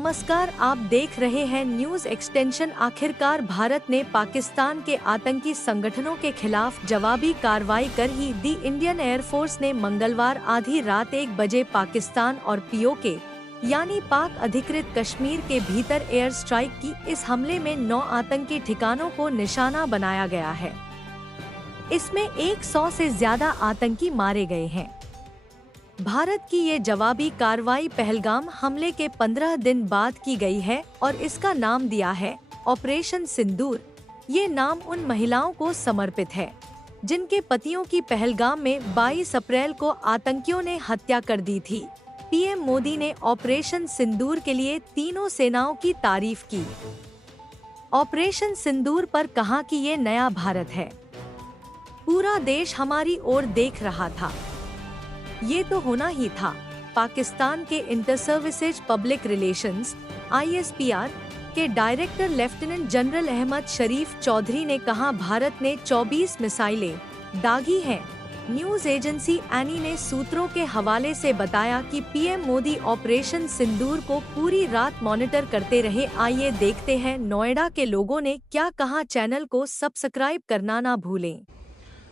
नमस्कार, आप देख रहे हैं न्यूज एक्सटेंशन। आखिरकार भारत ने पाकिस्तान के आतंकी संगठनों के खिलाफ जवाबी कार्रवाई कर ही दी। इंडियन एयरफोर्स ने मंगलवार आधी रात 1 बजे पाकिस्तान और पीओके यानी पाक अधिकृत कश्मीर के भीतर एयर स्ट्राइक की। इस हमले में 9 आतंकी ठिकानों को निशाना बनाया गया है। इसमें 100 से ज्यादा आतंकी मारे गए हैं। भारत की ये जवाबी कार्रवाई पहलगाम हमले के 15 दिन बाद की गई है और इसका नाम दिया है ऑपरेशन सिंदूर। ये नाम उन महिलाओं को समर्पित है जिनके पतियों की पहलगाम में 22 अप्रैल को आतंकियों ने हत्या कर दी थी। पीएम मोदी ने ऑपरेशन सिंदूर के लिए तीनों सेनाओं की तारीफ की। ऑपरेशन सिंदूर पर कहा कि ये नया भारत है, पूरा देश हमारी ओर देख रहा था, ये तो होना ही था। पाकिस्तान के inter services public relations (ISPR) के डायरेक्टर लेफ्टिनेंट जनरल अहमद शरीफ चौधरी ने कहा, भारत ने 24 मिसाइलें दागी हैं। न्यूज एजेंसी एनी ने सूत्रों के हवाले से बताया कि पीएम मोदी ऑपरेशन सिंदूर को पूरी रात मॉनिटर करते रहे। आइए देखते हैं नोएडा के लोगों ने क्या कहा। चैनल को सब्सक्राइब करना ना भूलें।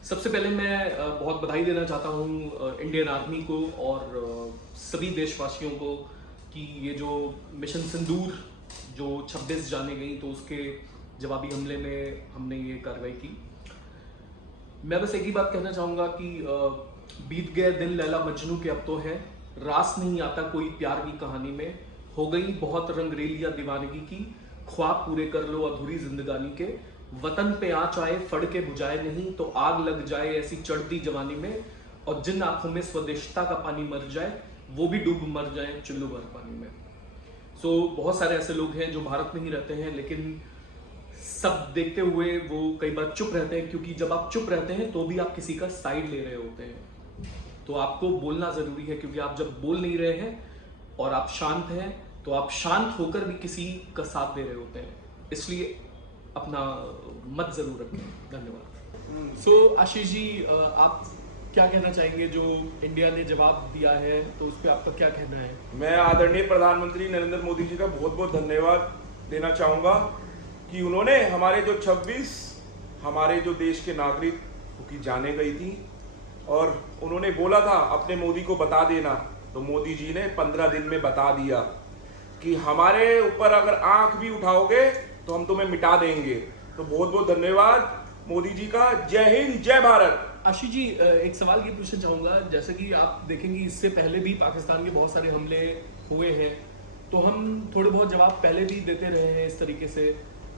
सबसे पहले मैं बहुत बधाई देना चाहता हूँ इंडियन आर्मी को और सभी देशवासियों को कि ये जो मिशन सिंदूर जो 26 जाने गई तो उसके जवाबी हमले में हमने ये कार्रवाई की। मैं बस एक ही बात कहना चाहूँगा कि बीत गए दिन लैला मजनू के अब तो है, रास नहीं आता कोई प्यार की कहानी में, हो गई बहुत रंगरेलिया दीवानगी की, ख्वाब पूरे कर लो अधूरी जिंदगानी के, वतन पे आँच आए फड़ के बुझाए नहीं तो आग लग जाए ऐसी चढ़ती जवानी में, और जिन आंखों में स्वदेशता का पानी मर जाए वो भी डूब मर जाए चुल्लू भर पानी में। बहुत सारे ऐसे लोग हैं जो भारत में ही रहते हैं लेकिन सब देखते हुए वो कई बार चुप रहते हैं, क्योंकि जब आप चुप रहते हैं तो भी आप किसी का साइड ले रहे होते हैं। तो आपको बोलना जरूरी है, क्योंकि आप जब बोल नहीं रहे हैं और आप शांत हैं तो आप शांत होकर भी किसी का साथ दे रहे होते हैं। इसलिए अपना मत जरूर रखें। धन्यवाद। आशीष जी, आप क्या कहना चाहेंगे? जो इंडिया ने जवाब दिया है तो उस पर आपका क्या कहना है? मैं आदरणीय प्रधानमंत्री नरेंद्र मोदी जी का बहुत बहुत धन्यवाद देना चाहूँगा कि उन्होंने हमारे जो 26 हमारे जो देश के नागरिक की जानें गई थी और उन्होंने बोला था अपने मोदी को बता देना, तो मोदी जी ने 15 दिन में बता दिया कि हमारे ऊपर अगर आंख भी उठाओगे तो हम तुम्हें मिटा देंगे। तो बहुत बहुत धन्यवाद मोदी जी का। जय हिंद, जय भारत। आशीष जी, एक सवाल ये पूछना चाहूंगा, जैसे कि आप देखेंगे इससे पहले भी पाकिस्तान के बहुत सारे हमले हुए हैं, तो हम थोड़े बहुत जवाब पहले भी देते रहे हैं इस तरीके से,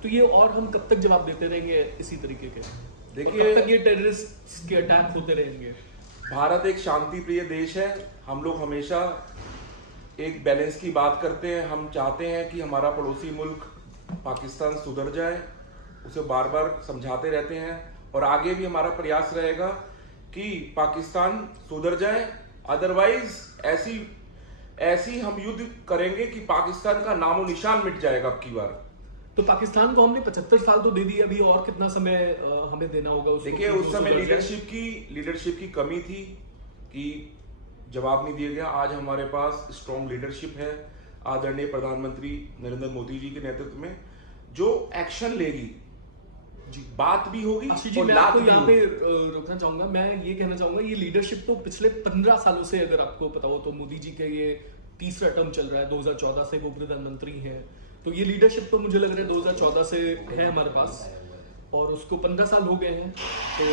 तो ये और हम कब तक जवाब देते रहेंगे इसी तरीके के? देखिए, कब तक ये टेररिस्ट के अटैक होते रहेंगे? भारत एक शांति प्रिय देश है। हम लोग हमेशा एक बैलेंस की बात करते हैं। हम चाहते हैं कि हमारा पड़ोसी मुल्क पाकिस्तान सुधर जाए, उसे बार बार समझाते रहते हैं और आगे भी हमारा प्रयास रहेगा कि पाकिस्तान सुधर जाए। अदरवाइज ऐसी हम युद्ध करेंगे कि पाकिस्तान का नामो निशान मिट जाएगा अब की बार। तो पाकिस्तान को हमने 75 साल तो दे दिए, अभी और कितना समय हमें देना होगा? देखिए, उस समय लीडरशिप की कमी थी कि जवाब नहीं दिया गया। आज हमारे पास स्ट्रॉन्ग लीडरशिप है आदरणीय प्रधानमंत्री नरेंद्र मोदी जी के नेतृत्व में, जो एक्शन लेगी जी, बात भी होगी। जी, मैं आपको यहाँ पे रोकना चाहूंगा। मैं ये कहना चाहूंगा, ये लीडरशिप तो पिछले 15 सालों से, अगर आपको पता हो तो, मोदी जी का ये तीसरा टर्म चल रहा है। 2014 से वो प्रधानमंत्री हैं, तो ये लीडरशिप तो मुझे लग रहा है 2014 से है हमारे पास, और उसको 15 साल हो गए हैं। तो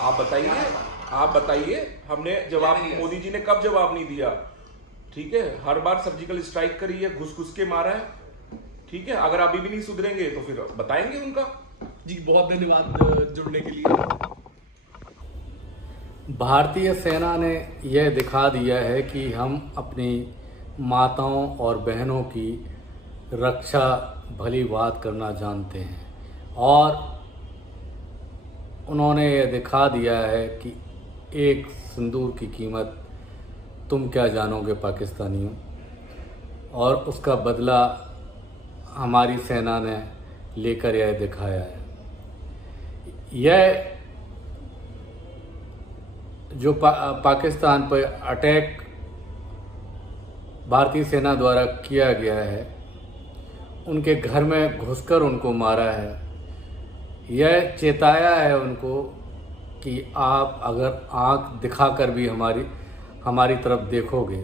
आप बताइए हमने जवाब, मोदी जी ने कब जवाब नहीं दिया? ठीक है, हर बार सर्जिकल स्ट्राइक करी है, घुस के मारा है। ठीक है, अगर अभी भी नहीं सुधरेंगे तो फिर बताएंगे उनका। जी, बहुत धन्यवाद जुड़ने के लिए। भारतीय सेना ने यह दिखा दिया है कि हम अपनी माताओं और बहनों की रक्षा भली बात करना जानते हैं, और उन्होंने ये दिखा दिया है कि एक सिंदूर की कीमत तुम क्या जानोगे पाकिस्तानियों, और उसका बदला हमारी सेना ने लेकर यह दिखाया है। यह जो पाकिस्तान पर अटैक भारतीय सेना द्वारा किया गया है, उनके घर में घुसकर उनको मारा है, यह चेताया है उनको कि आप अगर आंख दिखाकर भी हमारी तरफ देखोगे,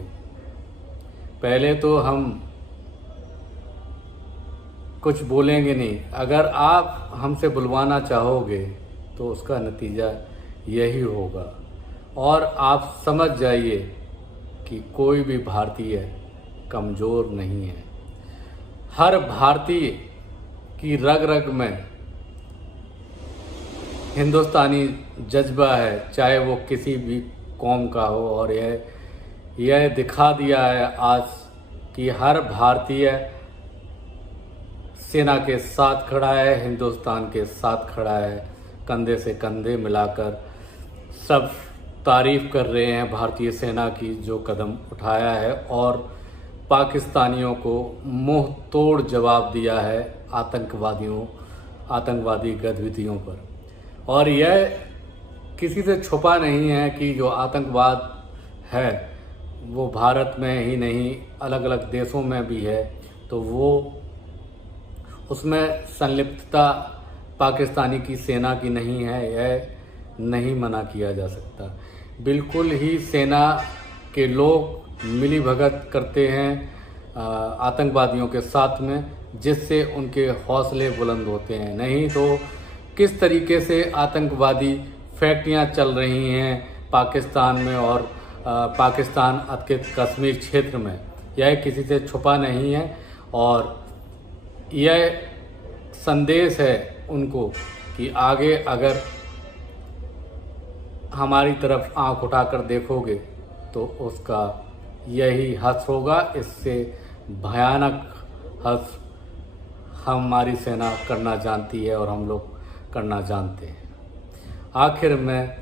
पहले तो हम कुछ बोलेंगे नहीं, अगर आप हमसे बुलवाना चाहोगे तो उसका नतीजा यही होगा। और आप समझ जाइए कि कोई भी भारतीय कमज़ोर नहीं है। हर भारतीय की रग रग में हिंदुस्तानी जज्बा है, चाहे वो किसी भी कौम का हो। और यह दिखा दिया है आज कि हर भारतीय सेना के साथ खड़ा है, हिंदुस्तान के साथ खड़ा है, कंधे से कंधे मिलाकर। सब तारीफ़ कर रहे हैं भारतीय सेना की जो कदम उठाया है, और पाकिस्तानियों को मुंह तोड़ जवाब दिया है आतंकवादी गतिविधियों पर। और यह किसी से छुपा नहीं है कि जो आतंकवाद है वो भारत में ही नहीं, अलग अलग देशों में भी है, तो वो उसमें संलिप्तता पाकिस्तानी की सेना की नहीं है, यह नहीं मना किया जा सकता। बिल्कुल ही सेना के लोग मिलीभगत करते हैं आतंकवादियों के साथ में, जिससे उनके हौसले बुलंद होते हैं। नहीं तो किस तरीके से आतंकवादी फैक्ट्रियां चल रही हैं पाकिस्तान में और पाकिस्तान अधिकृत कश्मीर क्षेत्र में, यह किसी से छुपा नहीं है। और यह संदेश है उनको कि आगे अगर हमारी तरफ आंख उठाकर देखोगे तो उसका यही हश्र होगा। इससे भयानक हश्र हमारी सेना करना जानती है और हम लोग करना जानते हैं। आखिर में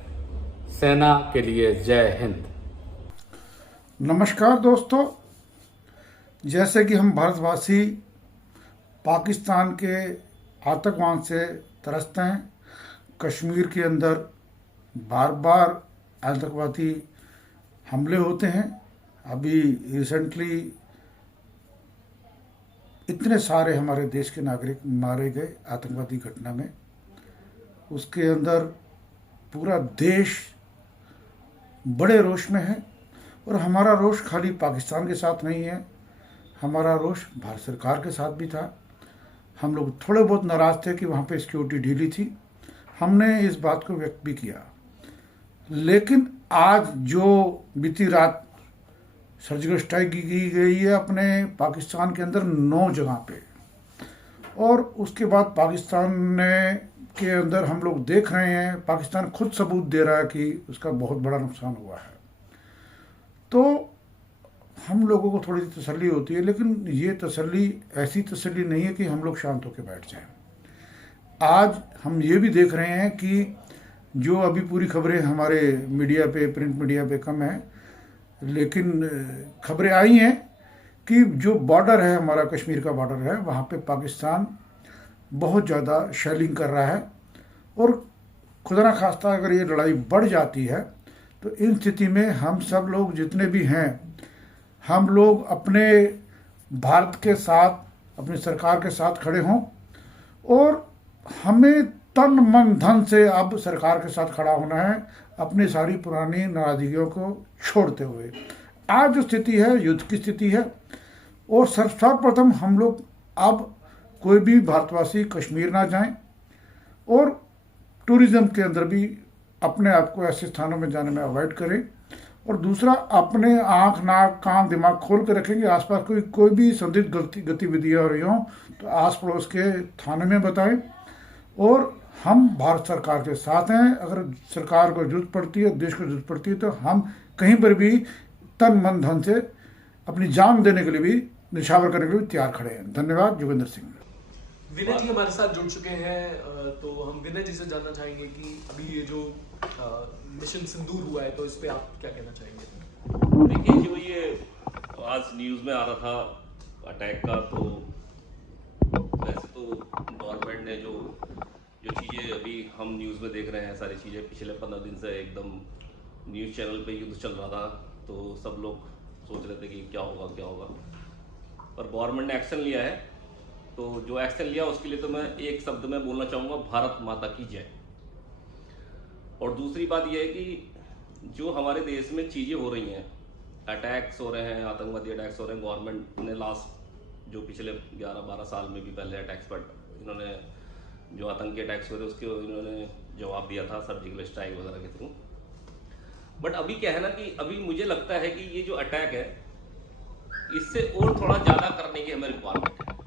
सेना के लिए जय हिंद। नमस्कार दोस्तों, जैसे कि हम भारतवासी पाकिस्तान के आतंकवाद से त्रस्त हैं, कश्मीर के अंदर बार बार आतंकवादी हमले होते हैं। अभी रिसेंटली इतने सारे हमारे देश के नागरिक मारे गए आतंकवादी घटना में, उसके अंदर पूरा देश बड़े रोष में है। और हमारा रोष खाली पाकिस्तान के साथ नहीं है, हमारा रोष भारत सरकार के साथ भी था। हम लोग थोड़े बहुत नाराज़ थे कि वहाँ पे सिक्योरिटी ढीली थी, हमने इस बात को व्यक्त भी किया। लेकिन आज जो बीती रात सर्जिकल स्ट्राइक की गई है अपने पाकिस्तान के अंदर 9 जगह पे, और उसके बाद पाकिस्तान के अंदर हम लोग देख रहे हैं, पाकिस्तान खुद सबूत दे रहा है कि उसका बहुत बड़ा नुकसान हुआ है। तो हम लोगों को थोड़ी सी तसल्ली होती है, लेकिन ये तसल्ली ऐसी तसल्ली नहीं है कि हम लोग शांत होकर बैठ जाएं। आज हम ये भी देख रहे हैं कि जो अभी पूरी खबरें हमारे मीडिया पे, प्रिंट मीडिया पे कम है, लेकिन खबरें आई हैं कि जो बॉर्डर है, हमारा कश्मीर का बॉर्डर है, वहाँ पे पाकिस्तान बहुत ज़्यादा शेलिंग कर रहा है। और खुदा ना खास्ता अगर ये लड़ाई बढ़ जाती है तो इन स्थिति में हम सब लोग जितने भी हैं, हम लोग अपने भारत के साथ, अपनी सरकार के साथ खड़े हों। और हमें तन मन धन से अब सरकार के साथ खड़ा होना है, अपनी सारी पुरानी नाराजगियों को छोड़ते हुए। आज जो स्थिति है युद्ध की स्थिति है, और सर्वप्रथम हम लोग अब कोई भी भारतवासी कश्मीर ना जाएं, और टूरिज्म के अंदर भी अपने आप को ऐसे स्थानों में जाने में अवॉइड करें। और दूसरा, अपने आँख, नाक, कान, दिमाग खोल कर रखेंगे। आसपास कोई भी संदिग्ध गतिविधियाँ हो रही हों तो आस पड़ोस के थाने में बताएं। और हम भारत सरकार के साथ हैं। अगर सरकार को जरूरत पड़ती है, देश को जरूरत पड़ती है, तो हम कहीं पर भी तन मन धन से अपनी जान देने के लिए भी, निछावर करने के लिए तैयार खड़े हैं। धन्यवाद। जोगिंदर सिंह। विनय जी हमारे साथ जुड़ चुके हैं, तो हम विनय जी से जानना चाहेंगे कि अभी ये जो मिशन सिंदूर हुआ है, तो इस पे आप क्या कहना चाहेंगे? देखिए, जो ये आज न्यूज़ में आ रहा था अटैक का, तो वैसे तो गवर्नमेंट ने जो चीज़ें अभी हम न्यूज़ में देख रहे हैं, सारी चीज़ें पिछले 15 दिन से एकदम न्यूज़ चैनल पे युद्ध चल रहा था, तो सब लोग सोच रहे थे कि क्या होगा, पर गवर्नमेंट ने एक्शन लिया है। तो जो एक्शन लिया उसके लिए तो मैं एक शब्द में बोलना चाहूँगा, भारत माता की जय। और दूसरी बात यह है कि जो हमारे देश में चीज़ें हो रही हैं, अटैक्स हो रहे हैं, आतंकवादी अटैक्स हो रहे हैं, गवर्नमेंट ने लास्ट जो पिछले 11-12 साल में भी पहले अटैक्स पर इन्होंने जो आतंकी अटैक्स हुए थे उसके इन्होंने जवाब दिया था सर्जिकल स्ट्राइक वगैरह के थ्रू। बट अभी क्या है ना कि अभी मुझे लगता है कि ये जो अटैक है इससे और थोड़ा ज़्यादा करने की हमें रिक्वायरमेंट है।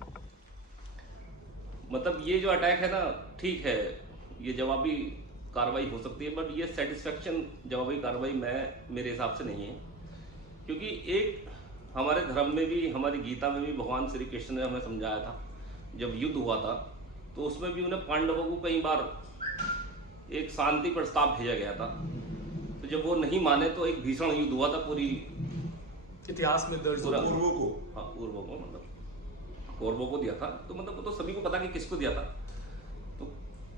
मतलब ये जो अटैक है ना, ठीक है ये जवाबी कार्रवाई हो सकती है, बट ये सेटिस्फेक्शन जवाबी कार्रवाई मेरे हिसाब से नहीं है। क्योंकि एक हमारे धर्म में भी, हमारी गीता में भी भगवान श्री कृष्ण ने हमें समझाया था, जब युद्ध हुआ था तो उसमें भी उन्हें पांडवों को कई बार एक शांति प्रस्ताव भेजा गया था, तो जब वो नहीं माने तो एक भीषण युद्ध हुआ था, पूरी इतिहास में दर्ज पूरा पूर्वों को, हाँ पूर्वों को, मतलब कौरवों को दिया था। तो मतलब वो तो सभी को पता कि किसको दिया था।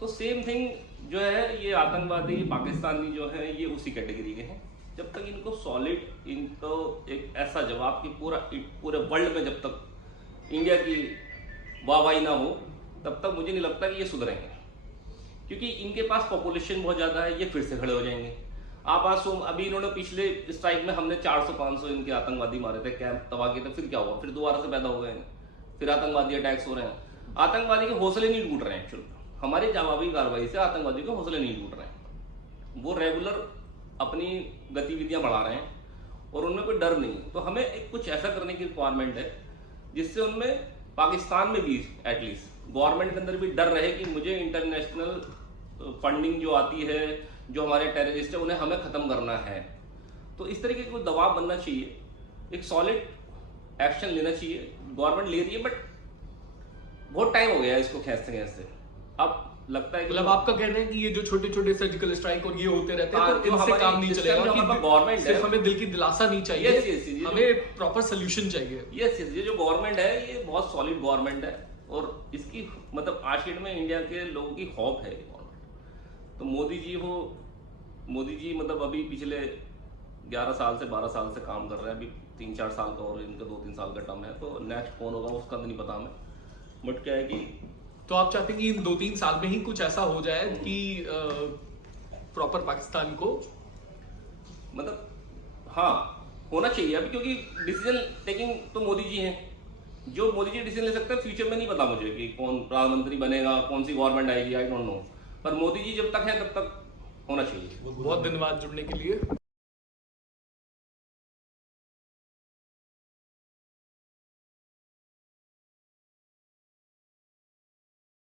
तो सेम थिंग जो है, ये आतंकवादी पाकिस्तानी जो है ये उसी कैटेगरी के हैं। जब तक इनको सॉलिड, इनको एक ऐसा जवाब कि पूरे वर्ल्ड में जब तक इंडिया की वाहवाही ना हो, तब तक मुझे नहीं लगता कि ये सुधरेंगे। क्योंकि इनके पास पॉपुलेशन बहुत ज़्यादा है, ये फिर से खड़े हो जाएंगे। आप आज अभी इन्होंने पिछले स्ट्राइक में हमने 400-500 इनके आतंकवादी मारे थे, कैंप तबाह किए थे, फिर क्या हुआ? फिर दोबारा से पैदा हो गए हैं, फिर आतंकवादी अटैक्स हो रहे हैं। आतंकवादी के हौसले नहीं टूट रहे हैं। एक्चुअली हमारी जवाबी कार्रवाई से आतंकवादी के हौसले नहीं टूट रहे हैं, वो रेगुलर अपनी गतिविधियां बढ़ा रहे हैं और उनमें कोई डर नहीं। तो हमें एक कुछ ऐसा करने की रिक्वायरमेंट है जिससे उनमें, पाकिस्तान में भी एटलीस्ट गवर्नमेंट के अंदर भी डर रहे कि मुझे इंटरनेशनल फंडिंग जो आती है, जो हमारे टेररिस्ट है, उन्हें हमें खत्म करना है। तो इस तरीके का कोई दबाव बनना चाहिए, एक सॉलिड एक्शन लेना चाहिए। गवर्नमेंट ले रही है बट बहुत टाइम हो गया है इसको खींचते। अब लगता है कि मतलब आपका कहना है कि ये जो छोटे छोटे सर्जिकल स्ट्राइक और ये होते रहते हैं, हाँ, तो इनसे काम नहीं चलेगा। गवर्नमेंट सिर्फ हमें दिल की दिलासा नहीं चाहिए, Yes, हमें प्रॉपर सोल्यूशन चाहिए। यस, ये जो गवर्नमेंट है ये बहुत सॉलिड गवर्नमेंट है और इसकी मतलब आज के डेट में इंडिया के लोगों की खौफ है गवर्नमेंट। तो मोदी जी मतलब अभी पिछले 11 साल से 12 साल से काम कर रहे हैं, अभी 3-4 साल का और इनका 2-3 साल का टर्म है। तो नेक्स्ट कौन होगा उसका तो नहीं पता हमें, बट क्या है कि तो आप चाहते हैं कि इन 2-3 साल में ही कुछ ऐसा हो जाए कि प्रॉपर पाकिस्तान को, मतलब हाँ होना चाहिए अभी, क्योंकि डिसीजन टेकिंग तो मोदी जी हैं। जो मोदी जी डिसीजन ले सकते हैं, फ्यूचर में नहीं पता मुझे कि कौन प्रधानमंत्री बनेगा, कौन सी गवर्नमेंट आएगी, आई डोंट नो। पर मोदी जी जब तक है तब तक होना चाहिए। बहुत धन्यवाद जुड़ने के लिए।